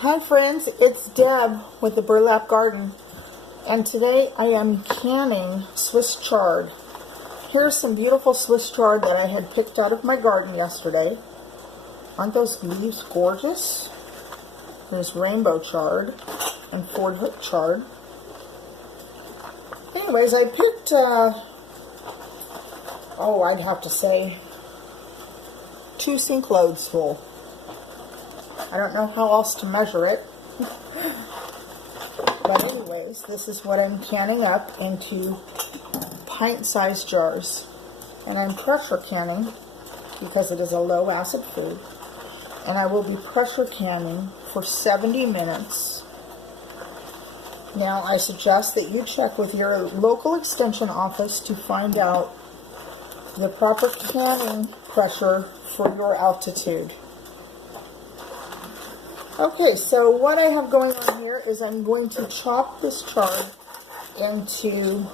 Hi friends, it's Deb with the Burlap Garden, and today I am canning Swiss chard. Here's some beautiful Swiss chard that I had picked out of my garden yesterday. Aren't those leaves gorgeous? There's rainbow chard and Ford Hook chard. Anyways, I picked, I'd have to say 2 sink loads full. I don't know how else to measure it. But anyways, this is what I'm canning up into pint-sized jars. And I'm pressure canning because it is a low acid food. And I will be pressure canning for 70 minutes. Now I suggest that you check with your local extension office to find out the proper canning pressure for your altitude. Okay, so what I have going on here is I'm going to chop this chard into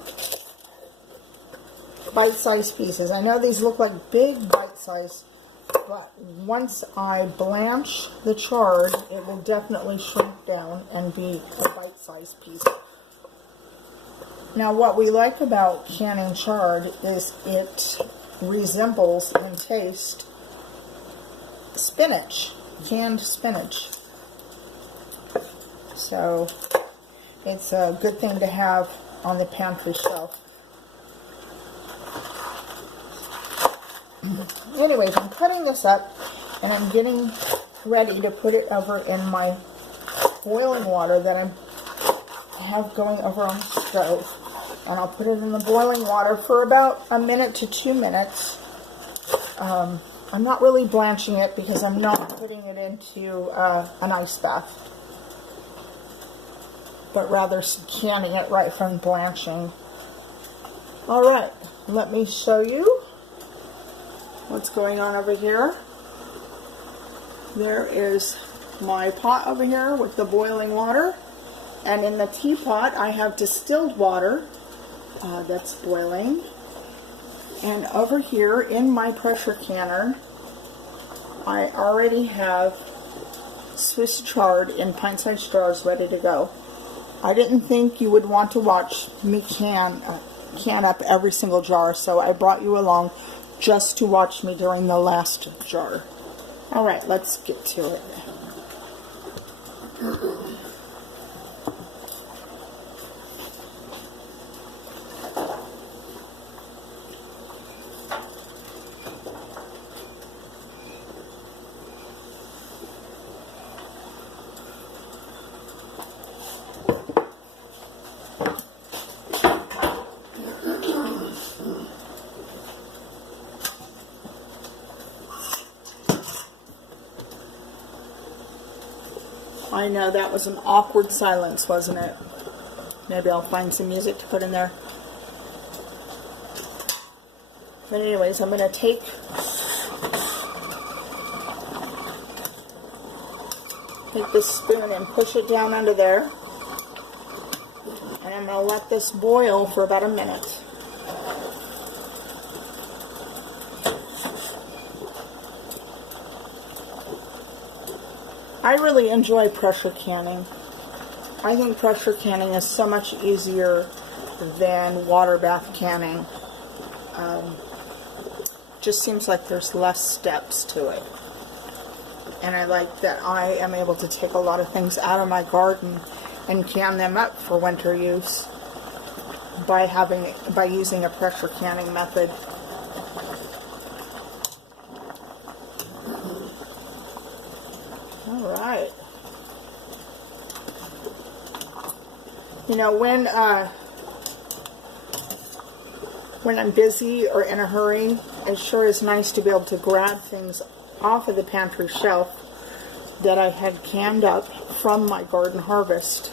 bite-sized pieces. I know these look like big bite-sized, but once I blanch the chard, it will definitely shrink down and be a bite-sized piece. Now, what we like about canning chard is it resembles in taste spinach, canned spinach. So it's a good thing to have on the pantry shelf. Anyways, I'm cutting this up and I'm getting ready to put it over in my boiling water that I have going over on the stove. And I'll put it in the boiling water for about 1 minute to 2 minutes. I'm not really blanching it because I'm not putting it into an ice bath, but rather canning it right from blanching. Alright, let me show you what's going on over here. There is my pot over here with the boiling water, and in the teapot I have distilled water that's boiling, and over here in my pressure canner I already have Swiss chard in pint-sized jars ready to go. I didn't think you would want to watch me can up every single jar, so I brought you along just to watch me during the last jar. Alright, let's get to it. I know that was an awkward silence, wasn't it? Maybe I'll find some music to put in there. But anyways, I'm going to take this spoon and push it down under there. And I'm going to let this boil for about 1 minute. I really enjoy pressure canning. I think pressure canning is so much easier than water bath canning. Just seems like there's less steps to it. And I like that I am able to take a lot of things out of my garden and can them up for winter use by using a pressure canning method. Alright. You know, when I'm busy or in a hurry, it sure is nice to be able to grab things off of the pantry shelf that I had canned up from my garden harvest.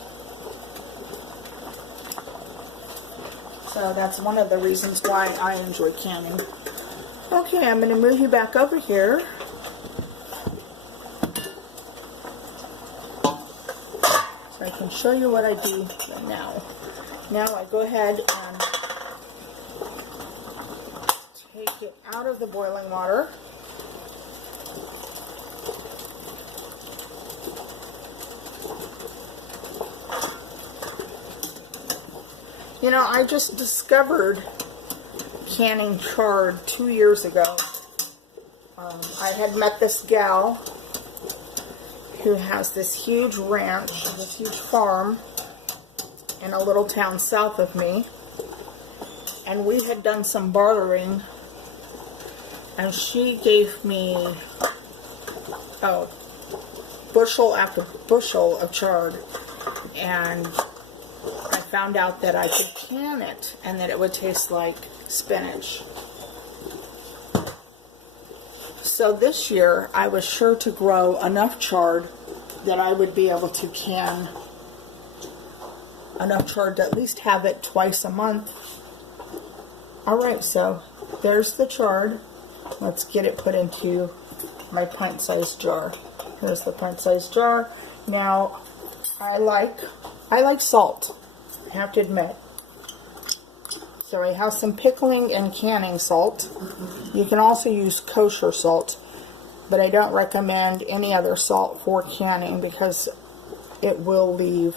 So that's one of the reasons why I enjoy canning. Okay, I'm going to move you back over here. I can show you what I do now. Now I go ahead and take it out of the boiling water. You know, I just discovered canning chard 2 years ago. I had met this gal who has this huge ranch, this huge farm in a little town south of me, and we had done some bartering, and she gave me bushel after bushel of chard, and I found out that I could can it and that it would taste like spinach. So this year I was sure to grow enough chard that I would be able to can enough chard to at least have it twice a month. Alright, so there's the chard. Let's get it put into my pint-sized jar. Here's the pint-sized jar. Now, I like salt, I have to admit. So I have some pickling and canning salt. You can also use kosher salt, but I don't recommend any other salt for canning because it will leave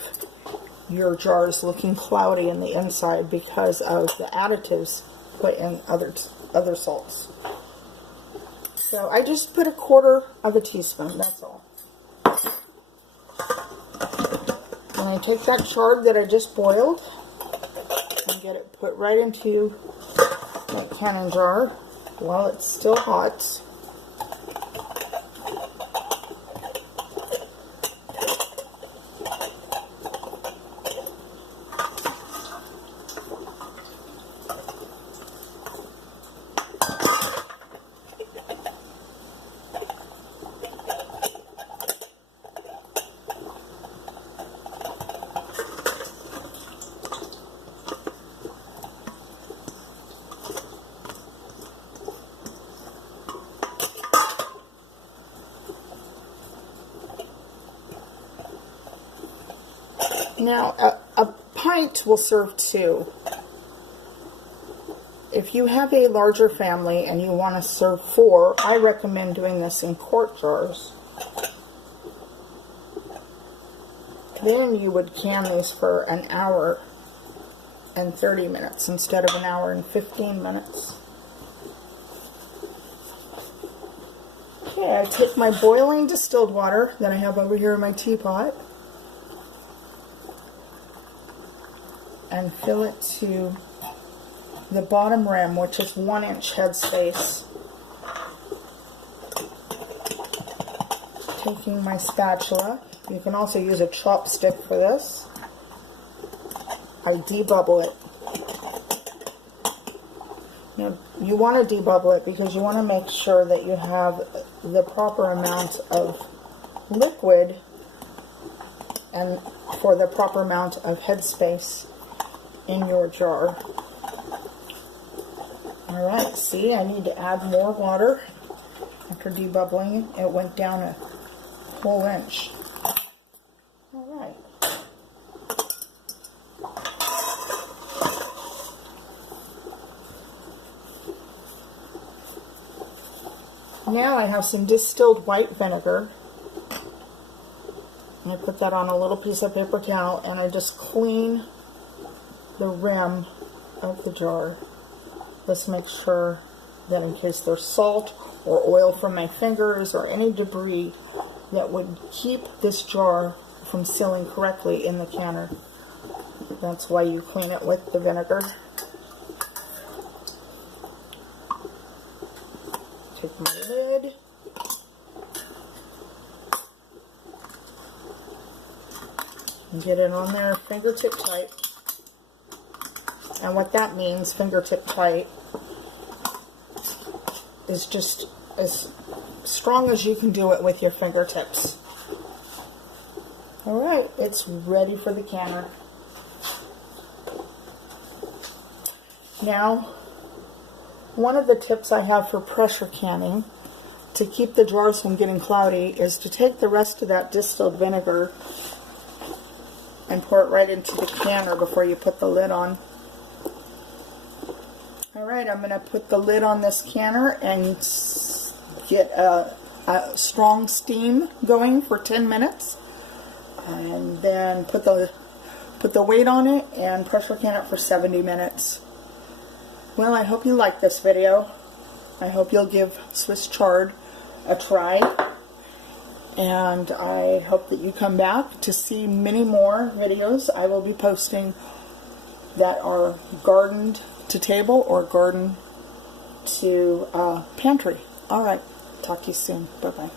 your jars looking cloudy in the inside because of the additives put in other salts. So I just put 1/4 of a teaspoon, that's all. And I take that chard that I just boiled and get it put right into that canning jar while it's still hot. Now, a pint will serve 2. If you have a larger family and you want to serve 4, I recommend doing this in quart jars. Then you would can these for an hour and 30 minutes instead of an hour and 15 minutes. Okay, I take my boiling distilled water that I have over here in my teapot and fill it to the bottom rim, which is 1 inch headspace. Taking my spatula, you can also use a chopstick for this. I debubble it. Now, you want to debubble it because you want to make sure that you have the proper amount of liquid and for the proper amount of headspace in your jar. Alright, see, I need to add more water. After debubbling, it went down a whole inch. Alright. Now I have some distilled white vinegar. And I put that on a little piece of paper towel and I just clean the rim of the jar. Let's make sure that in case there's salt or oil from my fingers or any debris that would keep this jar from sealing correctly in the canner. That's why you clean it with the vinegar. Take my lid. And get it on there fingertip tight. And what that means, fingertip tight, is just as strong as you can do it with your fingertips. Alright, it's ready for the canner. Now, one of the tips I have for pressure canning to keep the jars from getting cloudy is to take the rest of that distilled vinegar and pour it right into the canner before you put the lid on. Alright, I'm going to put the lid on this canner and get a strong steam going for 10 minutes. And then put put the weight on it, and pressure can it for 70 minutes. Well, I hope you like this video. I hope you'll give Swiss chard a try. And I hope that you come back to see many more videos I will be posting that are garden to table or garden to pantry. Alright, talk to you soon. Bye-bye.